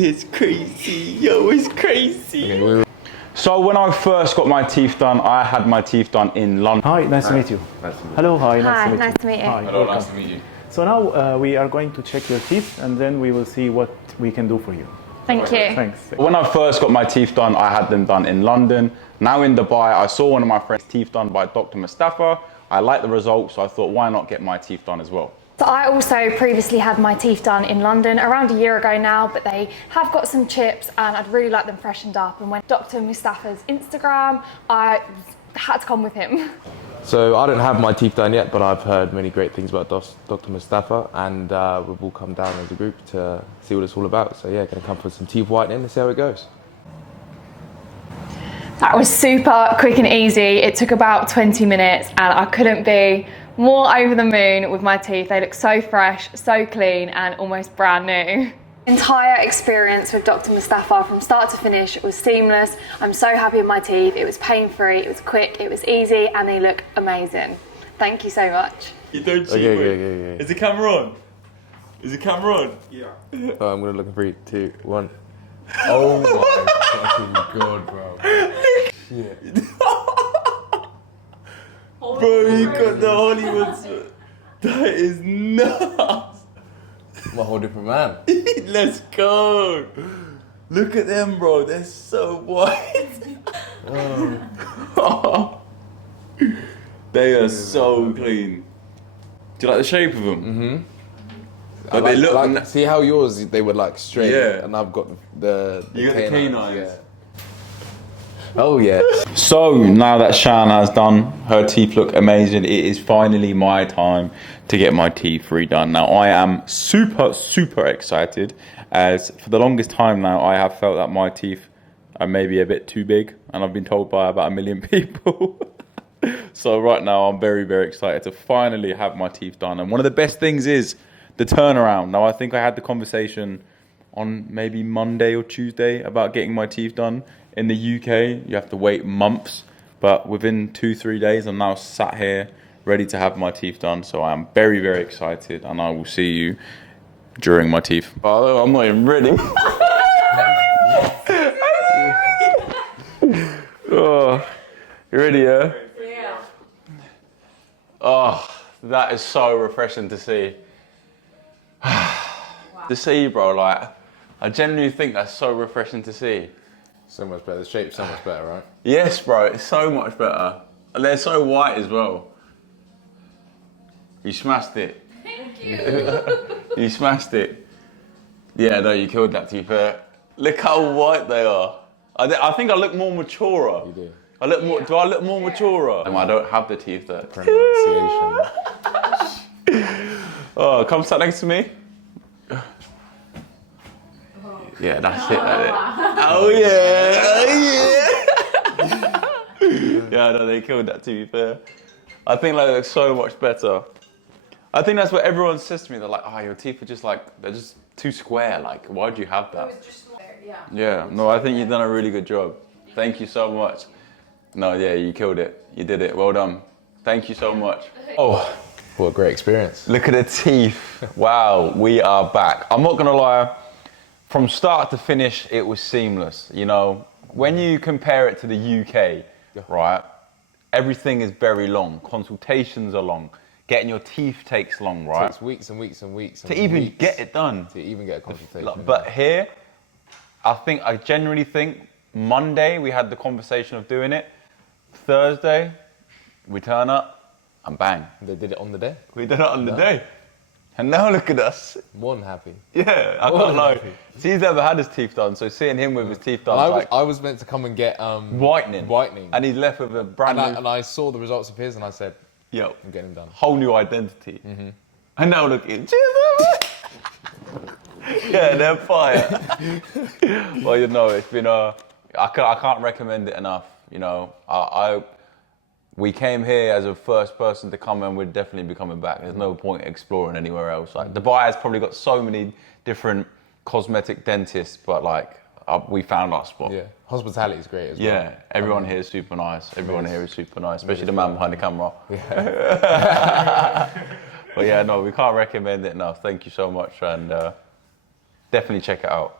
It's crazy, yo, it's crazy. Okay, so when I first got my teeth done, I had my teeth done in London. Hi, nice to meet you. Nice to meet you. Hello, hi, Hi, nice to meet you. Hi, Hello, welcome. nice to meet you. So now we are going to check your teeth and then we will see what we can do for you. Thank you. Thanks. When I first got my teeth done, I had them done in London. Now in Dubai, I saw one of my friends' teeth done by DR.MOSTAFA. I liked the results, so I thought, why not get my teeth done as well? So I also previously had my teeth done in London around a year ago now, but they have got some chips and I'd really like them freshened up. And when DR.MOSTAFA's Instagram, I had to come with him. So I don't have my teeth done yet, but I've heard many great things about DR.MOSTAFA, and we've all come down as a group to see what it's all about. So yeah, gonna come for some teeth whitening and see how it goes. That was super quick and easy. It took about 20 minutes and I couldn't be more over the moon with my teeth. They look so fresh, so clean and almost brand new. Entire experience with DR.MOSTAFA from start to finish was seamless. I'm so happy with my teeth. It was pain-free, it was quick, it was easy, and they look amazing. Thank you so much. You don't cheat, Okay. Is the camera on? Is the camera on? Yeah. Oh, I'm gonna look in 3, 2, 1. Oh my fucking god, bro. Shit. Bro, you got the Hollywood sweat. That is nuts. I'm a whole different man. Let's go. Look at them, bro. They're so white. They are so clean. Do you like the shape of them? Mm-hmm. But they look. Like, see how yours, they were like straight, Yeah. and I've got the You got the canines. Yeah. Oh yeah. So now that Shan has done her teeth look amazing, it is finally my time to get my teeth redone. Now I am super excited, as for the longest time now I have felt that my teeth are maybe a bit too big, and I've been told by about 1 million people. So right now I'm very excited to finally have my teeth done. And one of the best things is the turnaround. Now I think I had the conversation on maybe Monday or Tuesday about getting my teeth done. In the UK, you have to wait months, but within 2-3 days, I'm now sat here ready to have my teeth done. So I am very excited, and I will see you during my teeth. Oh, I'm not even ready. Oh, you ready, yeah? Yeah. Oh, that is so refreshing to see. To see, bro, like, I genuinely think that's so refreshing to see. So much better. The shape's so much better, right? Yes, bro, it's so much better. And they're so white as well. You smashed it. Thank you. You smashed it. Yeah, no, you killed that, to be fair. Look how white they are. I think I look more maturer. You do. I look more. Do I look more maturer? I don't have the teeth there. Pronunciation. Oh, come sit next to me. Yeah, that's it. Oh yeah. Yeah, no, they killed that, to be fair. I think like, they look so much better. I think that's what everyone says to me. They're like, oh, your teeth are just like, they're just too square. Like, why'd you have that? Yeah, no, I think you've done a really good job. Thank you so much. No, yeah, you killed it. You did it. Well done. Thank you so much. Oh, What a great experience. look at the teeth. Wow, we are back. I'm not gonna lie. From start to finish, it was seamless. You know, when you compare it to the UK, right, everything is very long. Consultations are long. Getting your teeth takes long, right? It takes weeks and weeks and weeks. To even get it done. To even get a consultation. But here, I genuinely think Monday we had the conversation of doing it. Thursday, we turn up and bang. They did it on the day. We did it on the day. And now look at us. More than happy. Yeah, I can't lie. He's never had his teeth done, so seeing him with his teeth done, I was meant to come and get whitening. and he's left with a brand new. And I saw the results of his, and I said, Yo, I'm getting him done. whole new identity. And now look at yeah, they're fire. Well, you know, it's been I can't recommend it enough. You know, we came here as a first person to come, and we'd definitely be coming back. There's no point exploring anywhere else. Like, Dubai has probably got so many different cosmetic dentists, but like, we found our spot. Yeah, hospitality is great as well. Yeah, everyone here is super nice. Everyone here is super nice, especially the man behind the camera. Yeah. But yeah, no, we can't recommend it enough. Thank you so much, and definitely check it out.